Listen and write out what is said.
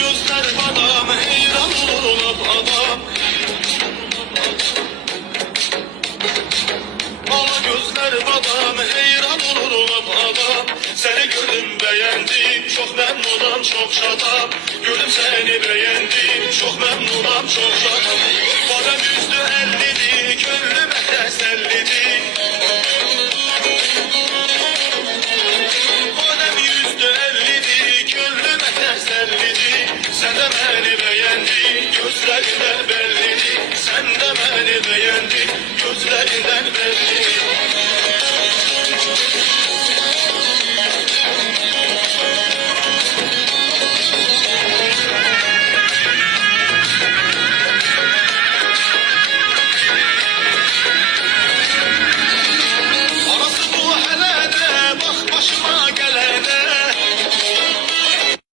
gözler badam, heyran olup adam. Ala gözler badam, heyran olup adam. Seni gördüm beğendim, çok memnunum çok şadam. Gördüm seni beğendim, çok memnunum çok şadam.